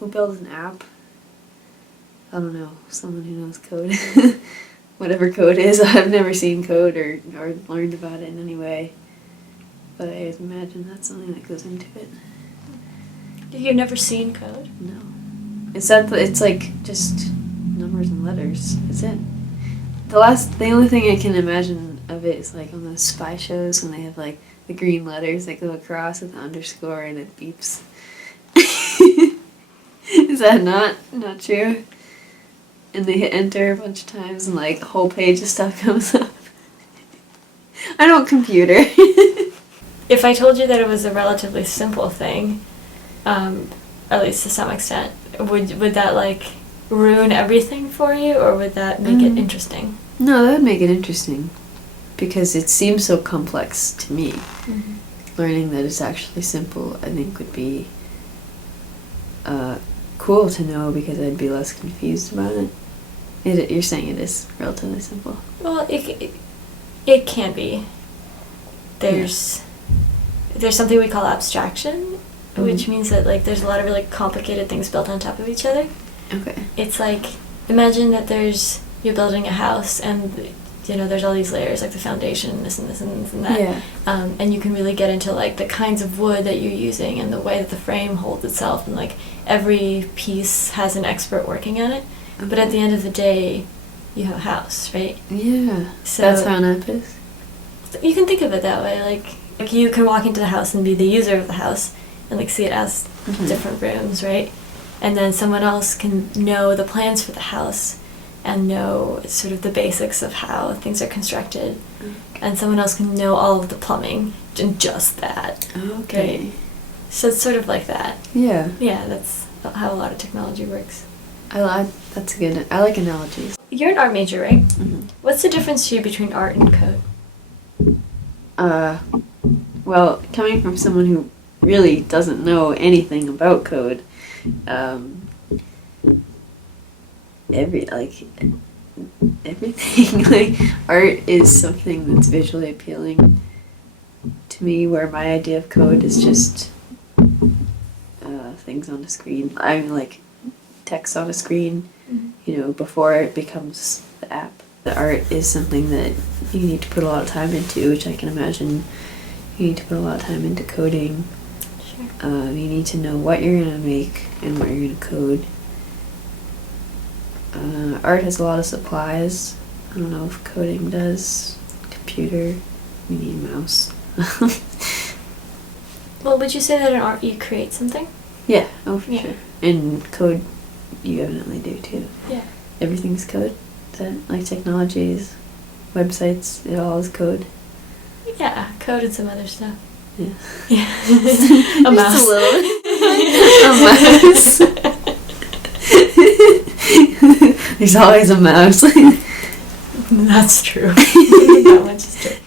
who builds an app? I don't know, someone who knows code. Whatever code is, I've never seen code or learned about it in any way. But I imagine that's something that goes into it. You've never seen code? No. It's like just numbers and letters. That's it. The only thing I can imagine of it is like on those spy shows when they have like the green letters that go across with the underscore and it beeps. Is that not true? And they hit enter a bunch of times and like a whole page of stuff comes up. I don't computer. If I told you that it was a relatively simple thing, at least to some extent, would that like ruin everything for you, or would that make it interesting? No, that would make it interesting because it seems so complex to me. Mm-hmm. Learning that it's actually simple, I think, would be cool to know because I'd be less confused about it. You're saying it is relatively simple. Well, it can be. There's something we call abstraction, which means that like there's a lot of really complicated things built on top of each other. Okay. It's like, imagine that you're building a house and there's all these layers, like the foundation, this and this and this and that. Yeah. And you can really get into like the kinds of wood that you're using and the way that the frame holds itself, and like every piece has an expert working on it. Okay. But at the end of the day, you have a house, right? Yeah. So that's how an app is? You can think of it that way. Like you can walk into the house and be the user of the house and like see it as different rooms, right? And then someone else can know the plans for the house and know sort of the basics of how things are constructed. Okay. And someone else can know all of the plumbing and just that. Okay. Right? So it's sort of like that. Yeah. Yeah, that's how a lot of technology works. That's good. I like analogies. You're an art major, right? Mm-hmm. What's the difference to you between art and code? Well, coming from someone who really doesn't know anything about code, everything, like art is something that's visually appealing to me, where my idea of code is just things on a screen. I'm like text on a screen, before it becomes the app. The art is something that you need to put a lot of time into, which I can imagine you need to put a lot of time into coding. Sure. You need to know what you're going to make and what you're going to code. Art has a lot of supplies. I don't know if coding does. Computer, you need a mouse. Well, would you say that in art you create something? Yeah, for sure. In code, you evidently do too. Yeah. Everything's code. Like technologies, websites, it all is code. Yeah, code and some other stuff. Yeah. Yeah. A mouse. Just a little. A mouse. There's always a mouse. That's true. That much is true.